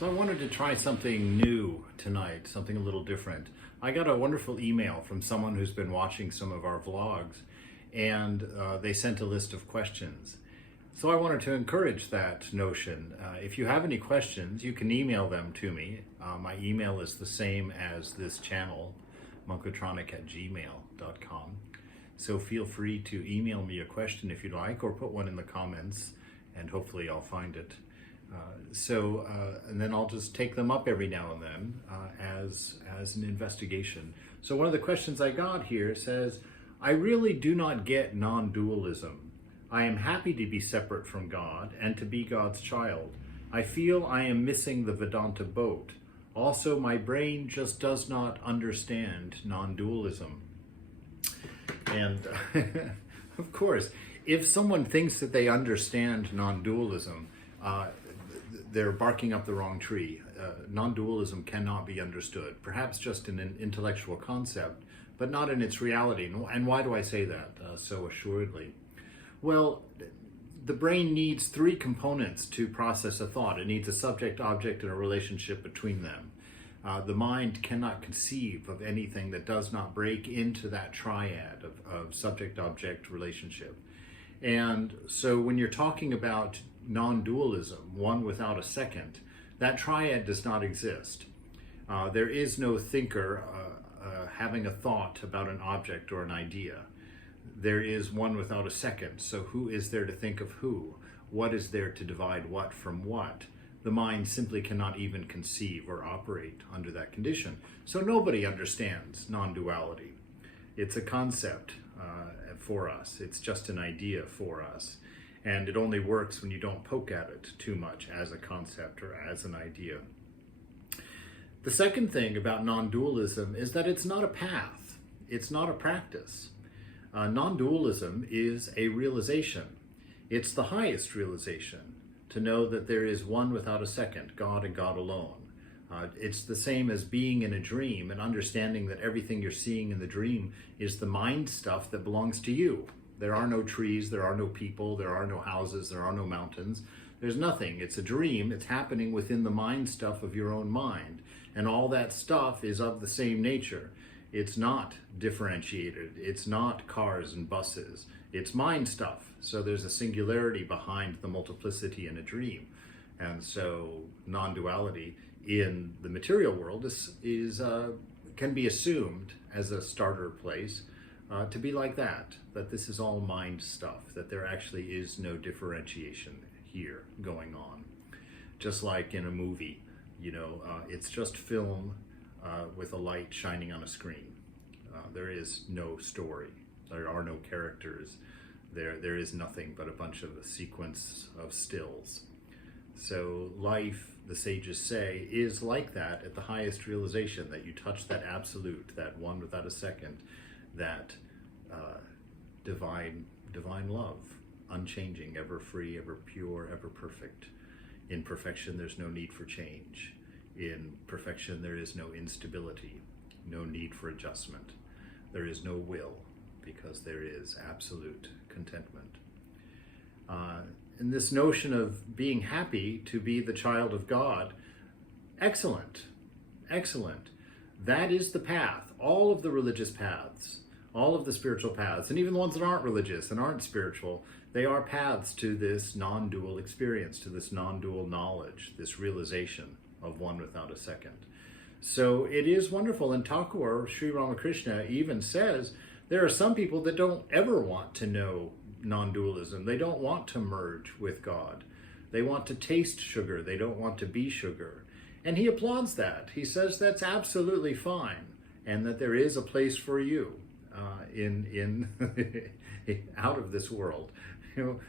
So I wanted to try something new tonight, something a little different. I got a wonderful email from someone who's been watching some of our vlogs, and they sent a list of questions. So I wanted to encourage that notion. If you have any questions, you can email them to me. My email is the same as this channel, monkotronic@gmail.com. So feel free to email me a question if you'd like, or put one in the comments, and hopefully I'll find it. And then I'll just take them up every now and then as an investigation. So one of the questions I got here says, I really do not get non-dualism. I am happy to be separate from God and to be God's child. I feel I am missing the Vedanta boat. Also, my brain just does not understand non-dualism. And of course, if someone thinks that they understand non-dualism, they're barking up the wrong tree. Non-dualism cannot be understood, perhaps just in an intellectual concept, but not in its reality. And why do I say that so assuredly? Well, the brain needs three components to process a thought. It needs a subject, object, and a relationship between them. The mind cannot conceive of anything that does not break into that triad of subject-object relationship. And so when you're talking about non-dualism, one without a second, that triad does not exist. There is no thinker having a thought about an object or an idea. There is one without a second. So who is there to think of who? What is there to divide what from what? The mind simply cannot even conceive or operate under that condition. So nobody understands non-duality. It's a concept for us. It's just an idea for us. And it only works when you don't poke at it too much as a concept or as an idea. The second thing about non-dualism is that it's not a path. It's not a practice. Non-dualism is a realization. It's the highest realization, to know that there is one without a second, God and God alone. It's the same as being in a dream and understanding that everything you're seeing in the dream is the mind stuff that belongs to you. There are no trees, there are no people, there are no houses, there are no mountains. There's nothing. It's a dream. It's happening within the mind stuff of your own mind. And all that stuff is of the same nature. It's not differentiated. It's not cars and buses. It's mind stuff. So there's a singularity behind the multiplicity in a dream. And so non-duality in the material world can be assumed as a starter place to be like that this is all mind stuff, that there actually is no differentiation here going on. Just like in a movie, it's just film with a light shining on a screen. There is no story. There are no characters. There is nothing but a bunch of a sequence of stills. So life, the sages say, is like that at the highest realization, that you touch that absolute, that one without a second, that divine love, unchanging, ever free, ever pure, ever perfect. In perfection, there's no need for change. In perfection, there is no instability, no need for adjustment. There is no will, because there is absolute contentment. And this notion of being happy to be the child of God, excellent, excellent. That is the path. All of the religious paths, all of the spiritual paths, and even the ones that aren't religious and aren't spiritual, they are paths to this non-dual experience, to this non-dual knowledge, this realization of one without a second. So it is wonderful. And Thakur, Sri Ramakrishna, even says there are some people that don't ever want to know non-dualism. They don't want to merge with God. They want to taste sugar. They don't want to be sugar. And he applauds that. He says that's absolutely fine, and that there is a place for you in out of this world,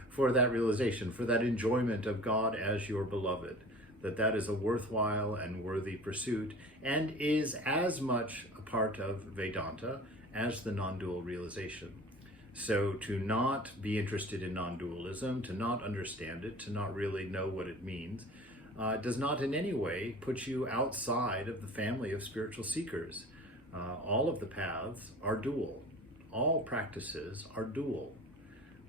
for that realization, for that enjoyment of God as your beloved, that is a worthwhile and worthy pursuit, and is as much a part of Vedanta as the non-dual realization. So to not be interested in non-dualism, to not understand it, to not really know what it means, does not in any way put you outside of the family of spiritual seekers. All of the paths are dual. All practices are dual.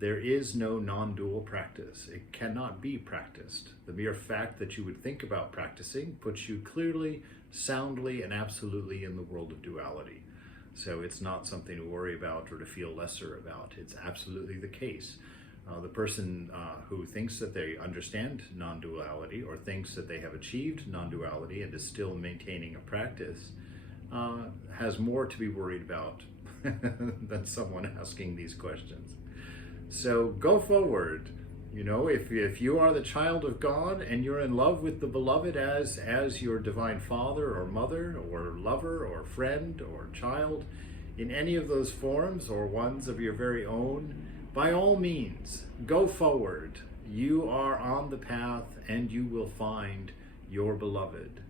There is no non-dual practice. It cannot be practiced. The mere fact that you would think about practicing puts you clearly, soundly, and absolutely in the world of duality. So it's not something to worry about or to feel lesser about. It's absolutely the case. The person who thinks that they understand non-duality or thinks that they have achieved non-duality and is still maintaining a practice has more to be worried about than someone asking these questions. So go forward. You know, if you are the child of God and you're in love with the beloved as your divine father or mother or lover or friend or child, in any of those forms or ones of your very own, by all means, go forward. You are on the path and you will find your beloved.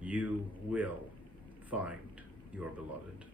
You will find your beloved.